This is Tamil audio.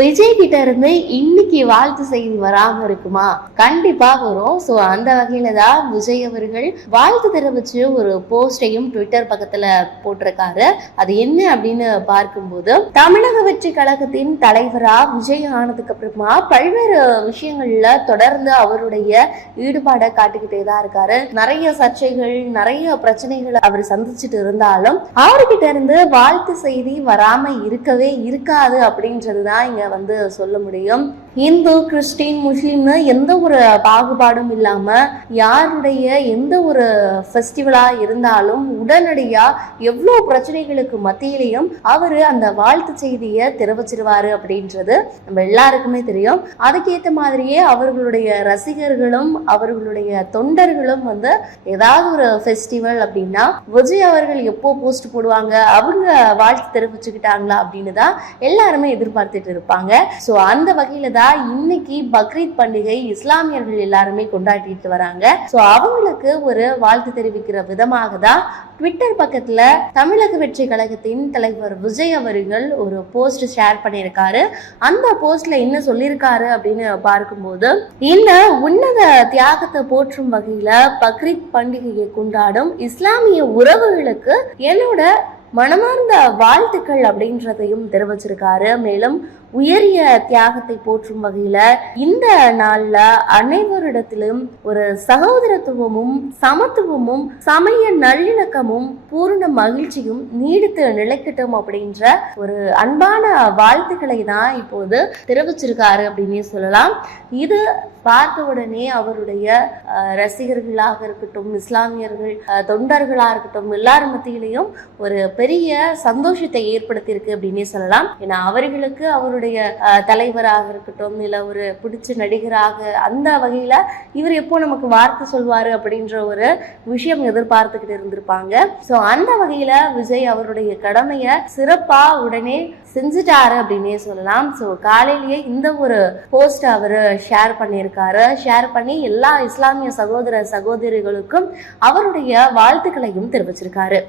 விஜய் கிட்ட இருந்து இன்னைக்கு வாழ்த்து செய்தி வராம இருக்குமா? கண்டிப்பா வரும். சோ அந்த வகையில தான் விஜய் அவர்கள் வாழ்த்து தெரிவிச்சு ஒரு போஸ்டையும் ட்விட்டர் பக்கத்துல போட்டிருக்காரு. அது என்ன அப்படின்னு பார்க்கும்போது, தமிழக வெற்றி கழகத்தின் தலைவரா விஜய் ஆனதுக்கு அப்புறமா பல்வேறு விஷயங்கள்ல தொடர்ந்து அவருடைய ஈடுபாடை காட்டிக்கிட்டே தான் இருக்காரு. நிறைய சர்ச்சைகள், நிறைய பிரச்சனைகள் அவர் சந்திச்சுட்டு இருந்தாலும் அவர்கிட்ட இருந்து வாழ்த்து செய்தி வராம இருக்கவே இருக்காது அப்படின்றதுதான் இங்க வந்து சொல்ல முடியும். இந்து, கிறிஸ்டின், முஸ்லிம்னு எந்த ஒரு பாகுபாடும் இல்லாம யாருடைய எந்த ஒரு ஃபெஸ்டிவலா இருந்தாலும் உடனடியா எவ்வளவு பிரச்சனைகளுக்கு மத்தியிலையும் அவரு அந்த வாழ்த்து செய்தியை தெரிவிச்சிருவாரு அப்படின்றது நம்ம எல்லாருக்குமே தெரியும். அதுக்கேற்ற மாதிரியே அவர்களுடைய ரசிகர்களும் அவர்களுடைய தொண்டர்களும் வந்து ஏதாவது ஒரு ஃபெஸ்டிவல் அப்படின்னா விஜய் அவர்கள் எப்போ போஸ்ட் போடுவாங்க, அவங்க வாழ்த்து தெரிவிச்சுக்கிட்டாங்களா அப்படின்னு தான் எல்லாருமே எதிர்பார்த்துட்டு இருப்பாங்க. சோ அந்த வகையில தான் இன்னைக்கு பக்ரீத் பண்டிகை இஸ்லாமியர்கள் எல்லாருமே கொண்டாடிட்டு வராங்க. சோ அவங்களுக்கு ஒரு வாழ்த்து தெரிவிக்கிற விதமாக தான் ட்விட்டர் பக்கத்துல தமிழக வெற்றி கழகத்தின் தலைவர் விஜய் அவர்கள் ஒரு போஸ்ட் ஷேர் பண்ணியிருக்காரு. அந்த போஸ்ட்ல என்ன சொல்லியிருக்காரு அப்படின்னு பார்க்கும்போது, இந்த உன்னத தியாகத்தை போற்றும் வகையில பக்ரீத் பண்டிகையை கொண்டாடும் இஸ்லாமிய உறவுகளுக்கு என்னோட மனமார்ந்த வாழ்த்துக்கள் அப்படின்றதையும் தெரிவிச்சிருக்காரு. மேலும் உயரிய தியாகத்தை போற்றும் வகையில இந்த நாள்ல அனைவரிடத்திலும் ஒரு சகோதரத்துவமும் சமத்துவமும் சமய நல்லிணக்கமும் பூர்ண மகிழ்ச்சியும் நீடித்து நிலைக்கட்டும் அப்படின்ற ஒரு அன்பான வாழ்த்துக்களை தான் இப்போது தெரிவிச்சிருக்காரு அப்படின்னே சொல்லலாம். இது பார்த்த உடனே அவருடைய ரசிகர்களாக இருக்கட்டும், இஸ்லாமியர்கள் தொண்டர்களா இருக்கட்டும், எல்லார் மத்தியிலையும் ஒரு பெரிய சந்தோஷத்தை ஏற்படுத்தியிருக்கு அப்படின்னே சொல்லலாம். ஏன்னா அவர்களுக்கு அவருடைய தலைவராக இருக்கட்டும், இல்ல ஒரு பிடிச்ச நடிகராக அந்த வகையில இவர் எப்போ நமக்கு வார்த்தை சொல்வாரு அப்படின்ற ஒரு விஷயம் எதிர்பார்த்துக்கிட்டு இருந்திருப்பாங்க. சோ அந்த வகையில விஜய் அவருடைய கடமையை சிறப்பா உடனே செஞ்சுட்டாரு அப்படின்னே சொல்லலாம். சோ காலையிலேயே இந்த ஒரு போஸ்ட் அவரு ஷேர் பண்ணியிருக்காரு. ஷேர் பண்ணி எல்லா இஸ்லாமிய சகோதர சகோதரிகளுக்கும் அவருடைய வாழ்த்துக்களையும் தெரிவிச்சிருக்காரு.